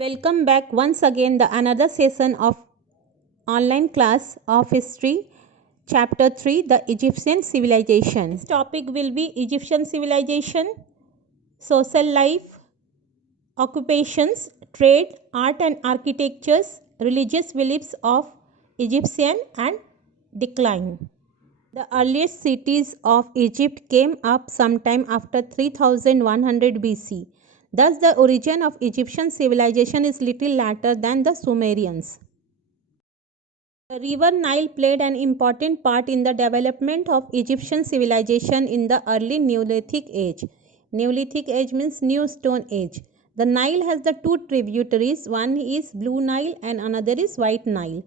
Welcome back once again the another session of online class of history chapter 3 the Egyptian civilization. This topic will be Egyptian civilization, social life, occupations, trade, art and architectures, religious beliefs of Egyptian and decline. The earliest cities of Egypt came up sometime after 3100 BC. Thus, the origin of Egyptian civilization is little later than the Sumerians. The river Nile played an important part in the development of Egyptian civilization in the early Neolithic age. Neolithic age means New Stone Age. The Nile has the two tributaries, one is Blue Nile and another is White Nile.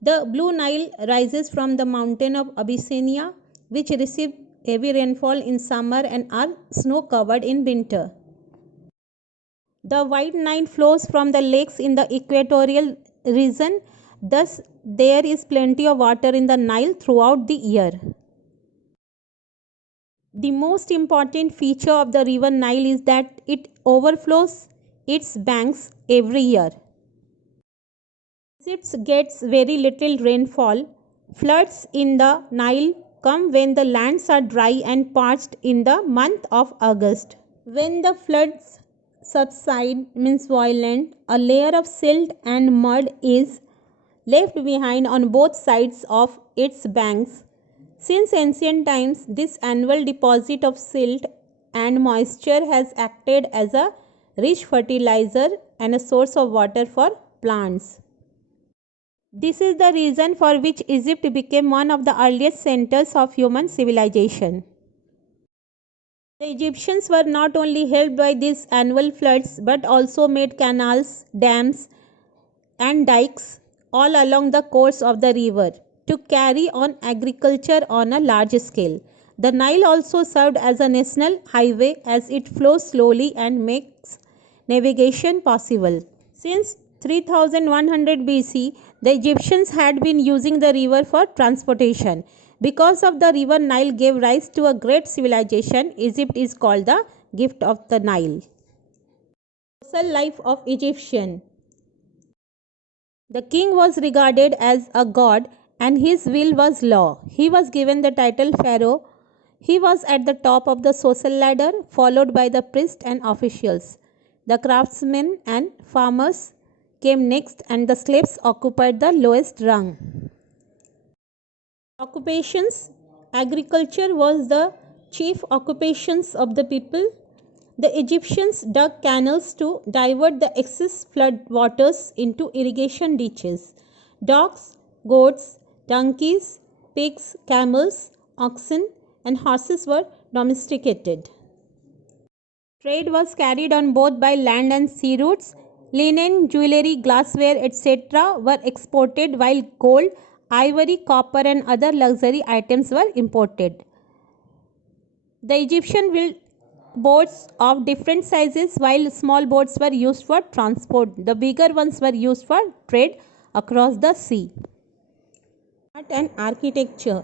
The Blue Nile rises from the mountain of Abyssinia, which receive heavy rainfall in summer and are snow covered in winter. The White Nile flows from the lakes in the equatorial region, thus there is plenty of water in the Nile throughout the year. The most important feature of the river Nile is that it overflows its banks every year. Egypt gets very little rainfall. Floods in the Nile come when the lands are dry and parched in the month of August. When the floods subside, means violent, a layer of silt and mud is left behind on both sides of its banks. Since ancient times, this annual deposit of silt and moisture has acted as a rich fertilizer and a source of water for plants. This is the reason for which Egypt became one of the earliest centers of human civilization. The Egyptians were not only helped by these annual floods but also made canals, dams, and dikes all along the course of the river to carry on agriculture on a large scale. The Nile also served as a national highway as it flows slowly and makes navigation possible. Since 3100 BC, the Egyptians had been using the river for transportation. Because of the river Nile gave rise to a great civilization, Egypt is called the gift of the Nile. Social life of Egyptian. The king was regarded as a god and his will was law. He was given the title pharaoh. He was at the top of the social ladder, followed by the priests and officials. The craftsmen and farmers came next and the slaves occupied the lowest rung. Occupations. Agriculture was the chief occupations of the people. The Egyptians dug canals to divert the excess flood waters into irrigation ditches. Dogs, goats, donkeys, pigs, camels, oxen and horses were domesticated. Trade was carried on both by land and sea routes. Linen, jewelry, glassware, etc. were exported while gold, ivory, copper and other luxury items were imported. The Egyptian built boats of different sizes while small boats were used for transport. The bigger ones were used for trade across the sea. Art and architecture.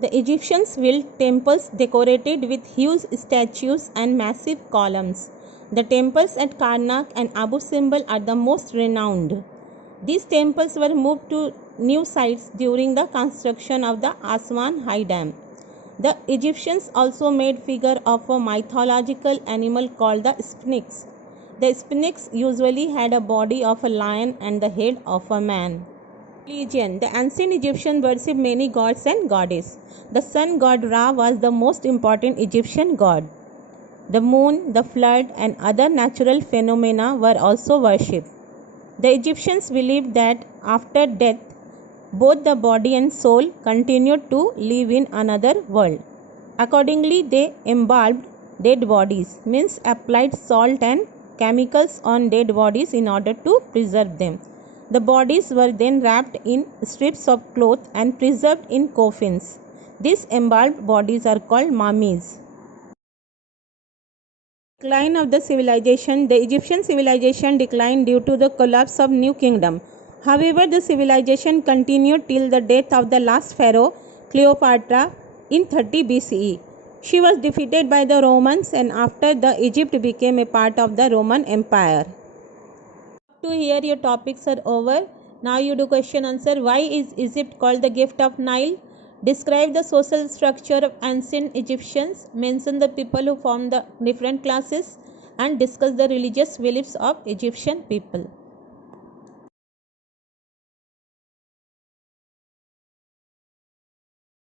The Egyptians built temples decorated with huge statues and massive columns. The temples at Karnak and Abu Simbel are the most renowned. These temples were moved to new sites during the construction of the Aswan High Dam. The Egyptians also made figure of a mythological animal called the Sphinx. The Sphinx usually had a body of a lion and the head of a man. Religion. The ancient Egyptians worshipped many gods and goddesses. The sun god Ra was the most important Egyptian god. The moon, the flood and other natural phenomena were also worshipped. The Egyptians believed that after death, both the body and soul continued to live in another world. Accordingly, they embalmed dead bodies, means applied salt and chemicals on dead bodies in order to preserve them. The bodies were then wrapped in strips of cloth and preserved in coffins. These embalmed bodies are called mummies. Decline of the civilization. The Egyptian civilization declined due to the collapse of New Kingdom. However, the civilization continued till the death of the last pharaoh, Cleopatra, in 30 BCE. She was defeated by the Romans and after the Egypt became a part of the Roman Empire. to here your topics are over. Now you do question answer. Why is Egypt called the gift of Nile? Describe the social structure of ancient Egyptians. Mention the people who formed the different classes and discuss the religious beliefs of Egyptian people.